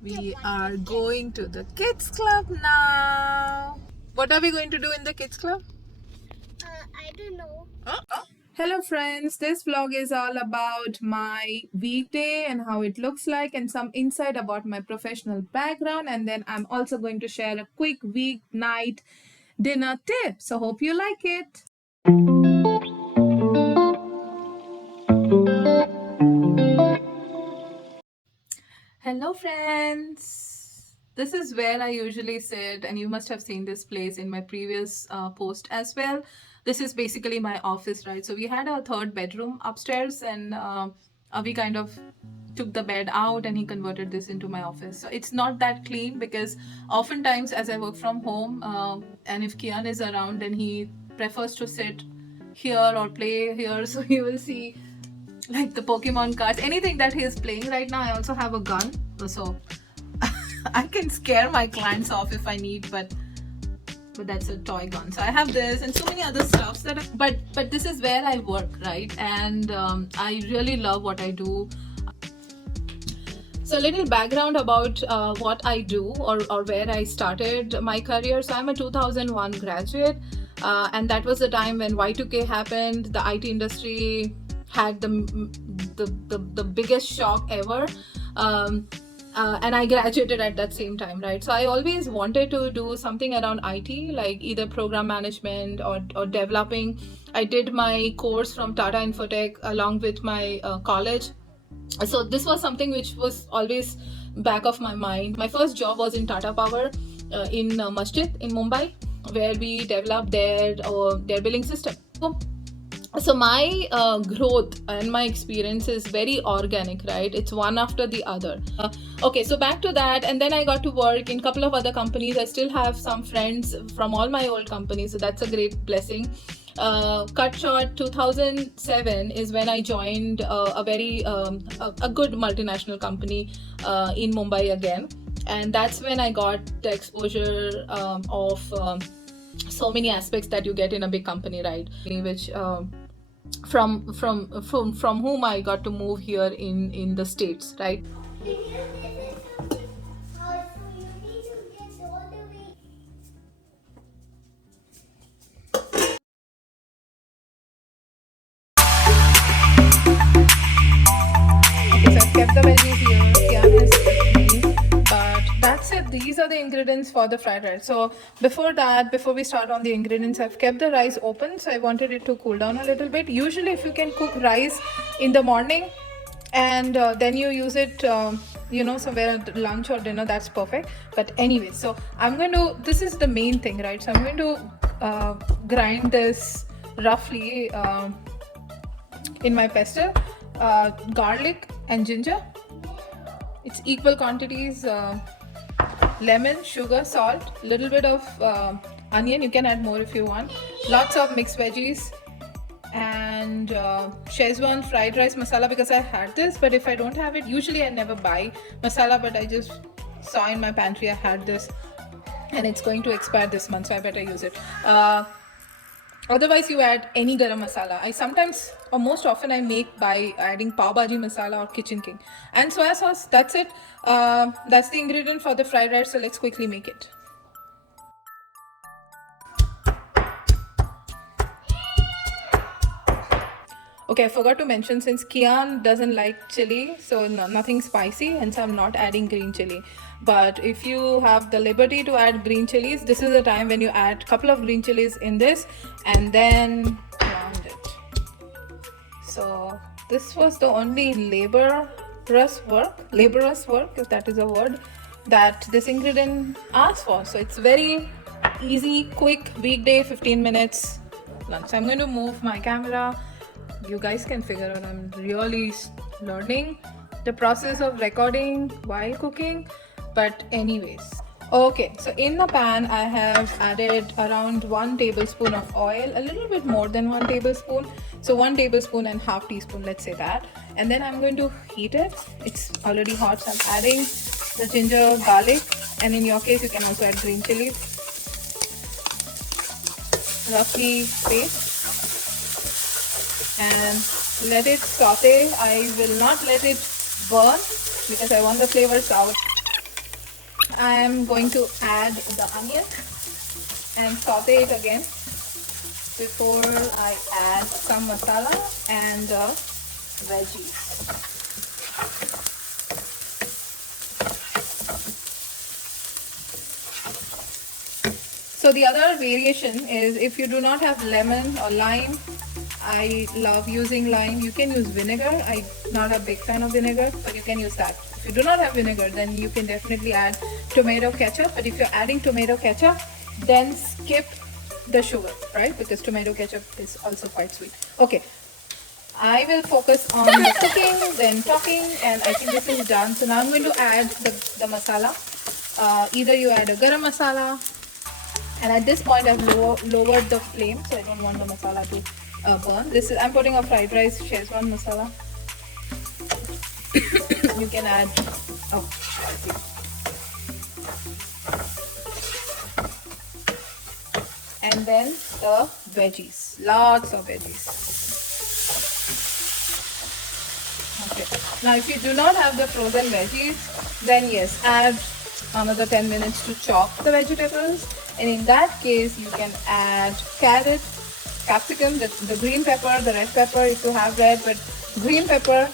We are going to the kids club now. What are we going to do in the kids club? I don't know. Hello friends, this vlog is all about my weekday and how it looks like and some insight about my professional background, and then I'm also going to share a quick weeknight dinner tip. So hope you like it. Hello friends. This is where I usually sit, and you must have seen this place in my previous post as well. This is basically my office, right? So we had a third bedroom upstairs, and we kind of took the bed out and he converted this into my office. So it's not that clean because oftentimes as I work from home, and if Kian is around, then he prefers to sit here or play here. So you will see like the Pokemon cards, anything that he is playing right now. I also have a gun, so I can scare my clients off if I need, but that's a toy gun. So I have this and so many other stuffs that but this is where I work, right? And I really love what I do. So a little background about what I do, or where I started my career. So I'm a 2001 graduate, and that was the time when Y2K happened. The IT industry had the biggest shock ever. And I graduated at that same time, right? So I always wanted to do something around IT, like either program management or developing. I did my course from Tata Infotech along with my college. So this was something which was always back of my mind. My first job was in Tata Power in Masjid in Mumbai, where we developed their billing system. So my growth and my experience is very organic, right? It's one after the other. Okay, so back to that, and then I got to work in a couple of other companies. I still have some friends from all my old companies, so that's a great blessing. Cut short, 2007 is when I joined a very a good multinational company in Mumbai again, and that's when I got the exposure of so many aspects that you get in a big company, right? Which from whom I got to move here in the States, right? Okay, so I've kept the veggies here. Kian is with me. But that's it. These are the ingredients for the fried rice. So before we start on the ingredients, I've kept the rice open. So I wanted it to cool down a little bit. Usually, if you can cook rice in the morning and then you use it, somewhere at lunch or dinner, that's perfect. But anyway, so this is the main thing, right? So I'm going to grind this roughly in my pestle. Garlic and ginger, it's equal quantities. Lemon, sugar, salt, little bit of onion, you can add more if you want, lots of mixed veggies, and Szechuan fried rice masala, because I had this, but if I don't have it, usually I never buy masala, but I just saw in my pantry I had this and it's going to expire this month, so I better use it. Otherwise, you add any garam masala. I sometimes, or most often, I make by adding Pav Bhaji masala or Kitchen King. And soya sauce, that's it. That's the ingredient for the fried rice, so let's quickly make it. Okay, I forgot to mention, since Kian doesn't like chili, so nothing spicy, hence I'm not adding green chili. But if you have the liberty to add green chilies, this is the time when you add a couple of green chilies in this and then round it. So this was the only laborious work, if that is a word, that this ingredient asks for. So it's very easy, quick, weekday, 15 minutes lunch. So I'm going to move my camera. You guys can figure out I'm really learning the process of recording while cooking, but anyways. Okay, so in the pan I have added around 1 tablespoon of oil, a little bit more than 1 tablespoon, so 1 tablespoon and half teaspoon, let's say that. And then I'm going to heat it. It's already hot, so I'm adding the ginger, garlic, and in your case you can also add green chilies. Roughly paste and let it saute. I will not let it burn because I want the flavors out. I am going to add the onion and saute it again before I add some masala and the veggies. So the other variation is if you do not have lemon or lime. I love using lime. You can use vinegar. I'm not a big fan of vinegar, but you can use that. If you do not have vinegar, then you can definitely add tomato ketchup. But if you're adding tomato ketchup, then skip the sugar, right? Because tomato ketchup is also quite sweet. Okay, I will focus on the cooking, then talking, and I think this is done. So now I'm going to add the masala. Either you add a garam masala, and at this point I've lowered the flame, so I don't want the masala to burn. I'm putting a fried rice Szechuan masala. You can add and then the veggies, lots of veggies. Okay, now if you do not have the frozen veggies, then yes, add another 10 minutes to chop the vegetables, and in that case you can add carrot, capsicum, the green pepper, the red pepper if you have red, but green pepper,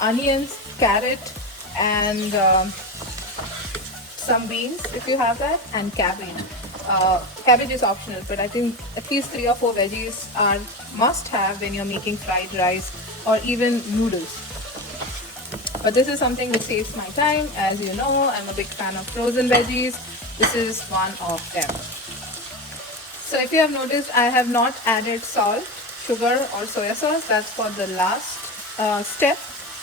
onions, carrot, and some beans if you have that, and cabbage. Cabbage is optional, but I think at least 3 or 4 veggies are must have when you're making fried rice or even noodles. But this is something which saves my time. As you know, I'm a big fan of frozen veggies. This is one of them. So if you have noticed, I have not added salt, sugar or soya sauce. That's for the last step.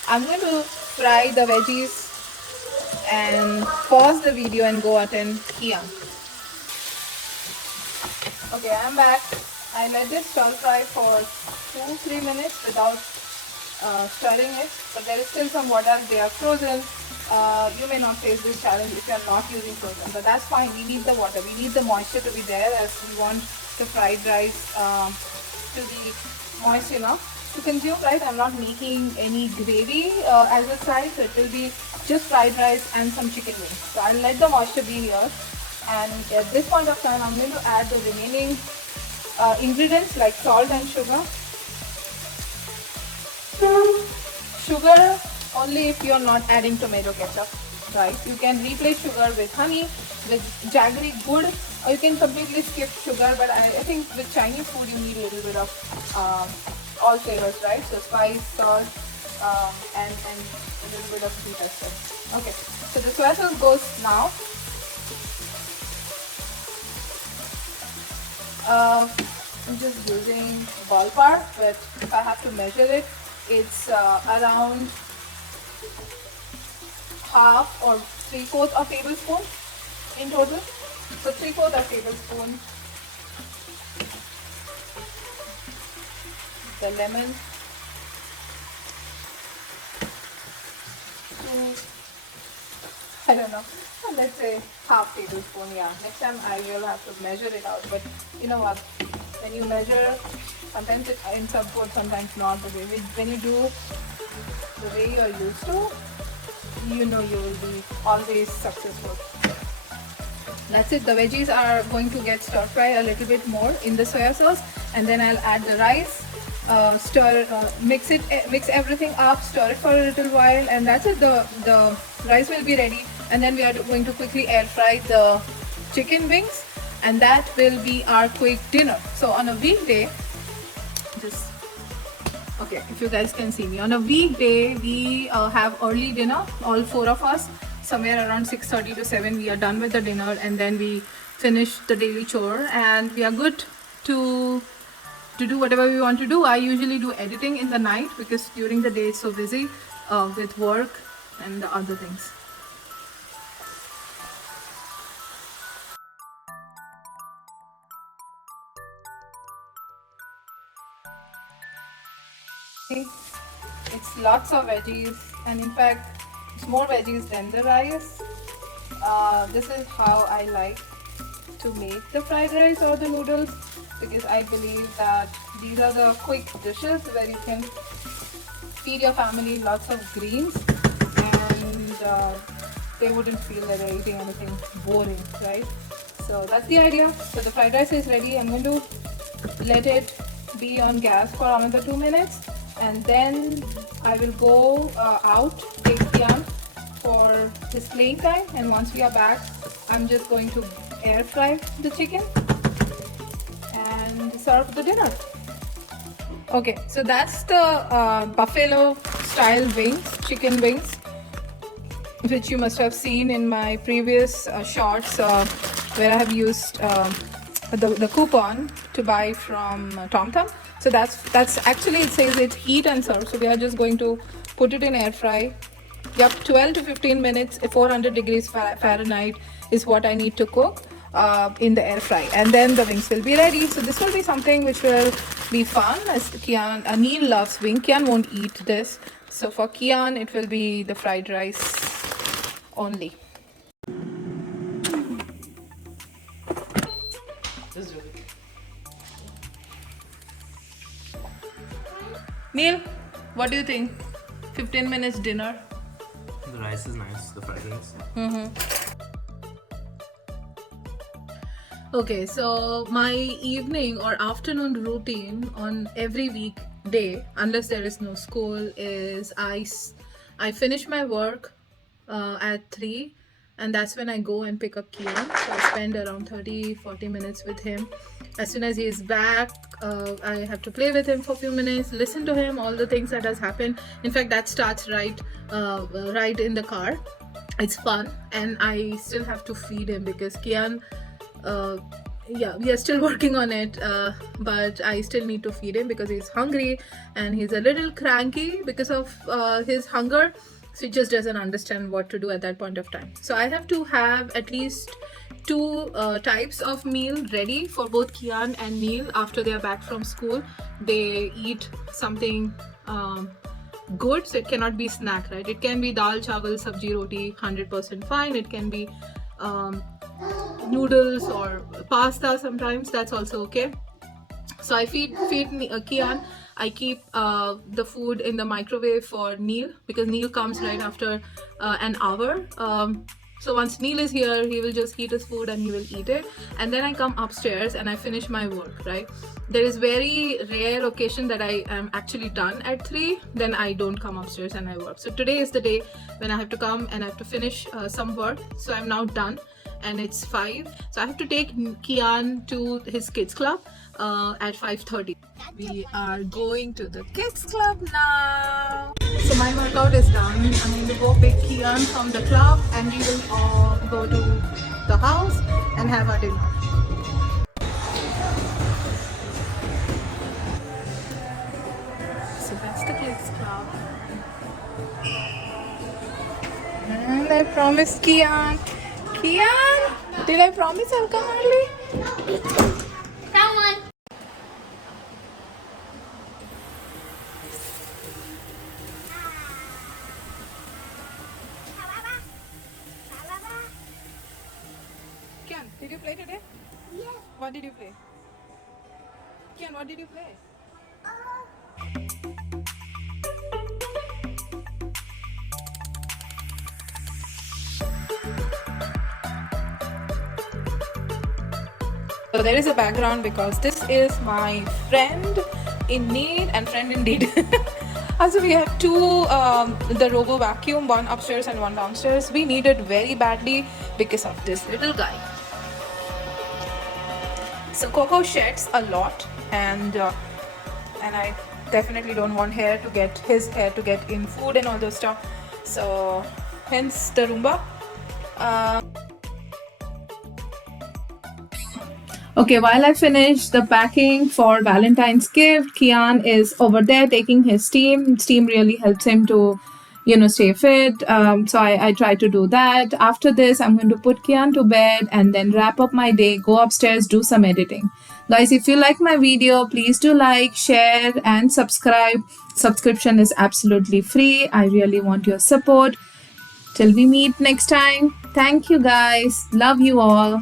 I'm going to fry the veggies and pause the video and go attend Kian. Okay, I'm back. I let this stir fry for 2-3 minutes without stirring it, but there is still some water. They are frozen. You may not face this challenge if you are not using frozen, but that's fine. We need the water, we need the moisture to be there, as we want the fried rice to be moist enough to consume, right? I'm not making any gravy as a side, so it will be just fried rice and some chicken wings. So I'll let the moisture be here, and at this point of time I'm going to add the remaining ingredients like salt and sugar. Sugar only if you're not adding tomato ketchup, right? You can replace sugar with honey, with jaggery gur, or you can completely skip sugar, but I think with Chinese food you need a little bit of all flavors, right? So spice, salt, and a little bit of sweet as well. Okay, so the soya sauce goes now. I'm just using ballpark, but if I have to measure it, it's around half or 3/4 of tablespoon in total. So 3/4 of tablespoon. The lemon. I don't know. Let's say half tablespoon. Yeah. Next time I will have to measure it out. But you know what? When you measure, sometimes it ends up good, sometimes not. But when you do the way you are used to, you know you will be always successful. That's it. The veggies are going to get stir fry a little bit more in the soya sauce, and then I'll add the rice, mix everything up, stir it for a little while, and that's it. The rice will be ready, and then we are going to quickly air fry the chicken wings, and that will be our quick dinner. So on a weekday, okay, if you guys can see me, on a weekday we have early dinner, all 4 of us. Somewhere around 6:30 to 7 we are done with the dinner, and then we finish the daily chore, and we are good to do whatever we want to do. I usually do editing in the night because during the day it's so busy with work and the other things. It's lots of veggies, and in fact it's more veggies than the rice. This is how I like to make the fried rice or the noodles, because I believe that these are the quick dishes where you can feed your family lots of greens, and they wouldn't feel that they're eating anything boring, right? So that's the idea. So the fried rice is ready. I'm going to let it be on gas for another 2 minutes, and then I will go out, take Kian for his playing time, and once we are back, I'm just going to air fry the chicken and serve the dinner. Okay, so that's the buffalo style wings, chicken wings, which you must have seen in my previous shorts where I have used the coupon to buy from TomTom. So that's actually, it says it's heat and serve. So we are just going to put it in air fry. Yep, 12 to 15 minutes, 400 degrees Fahrenheit is what I need to cook in the air fry, and then the wings will be ready. So this will be something which will be fun, as Kian, Neil loves wing. Kian won't eat this, so for Kian it will be the fried rice only. Neil, what do you think? 15 minutes dinner. The rice is nice, the fried rice. Okay, so my evening or afternoon routine on every weekday, unless there is no school, is I finish my work at 3, and that's when I go and pick up Kian. So I spend around 30-40 minutes with him. As soon as he is back, I have to play with him for a few minutes, listen to him, all the things that has happened. In fact, that starts right in the car. It's fun, and I still have to feed him because Kian, yeah, we are still working on it, but I still need to feed him because he's hungry and he's a little cranky because of his hunger. So he just doesn't understand what to do at that point of time. So I have to have at least 2 types of meal ready for both Kian and Neil after they are back from school. They eat something good, so it cannot be snack, right? It can be dal, chawal, sabji, roti, 100% fine. It can be noodles or pasta sometimes, that's also okay. So I feed Kian. I keep the food in the microwave for Neil because Neil comes right after an hour. So once Neil is here, he will just heat his food and he will eat it. And then I come upstairs and I finish my work, right? There is very rare occasion that I am actually done at 3, then I don't come upstairs and I work. So today is the day when I have to come and I have to finish some work. So I'm now done and it's 5. So I have to take Kian to his kids club at 5:30. We are going to the kids club now. So my workout is done. I'm going to go pick Kian from the club and we will all go to the house and have our dinner. So that's the kids club. And I promised Kian. Kian, did I promise I'll come early? Come on. Kian, did you play today? Yes. What did you play? Kian, what did you play? So there is a background because this is my friend in need and friend indeed. Also, we have 2 the robo vacuum, one upstairs and one downstairs. We need it very badly because of this little guy. So Coco sheds a lot, and I definitely don't want his hair to get in food and all those stuff. So hence the Roomba. Okay, while I finish the packing for Valentine's gift, Kian is over there taking his steam. Steam really helps him to, stay fit. So I try to do that. After this, I'm going to put Kian to bed and then wrap up my day, go upstairs, do some editing. Guys, if you like my video, please do like, share, and subscribe. Subscription is absolutely free. I really want your support. Till we meet next time. Thank you, guys. Love you all.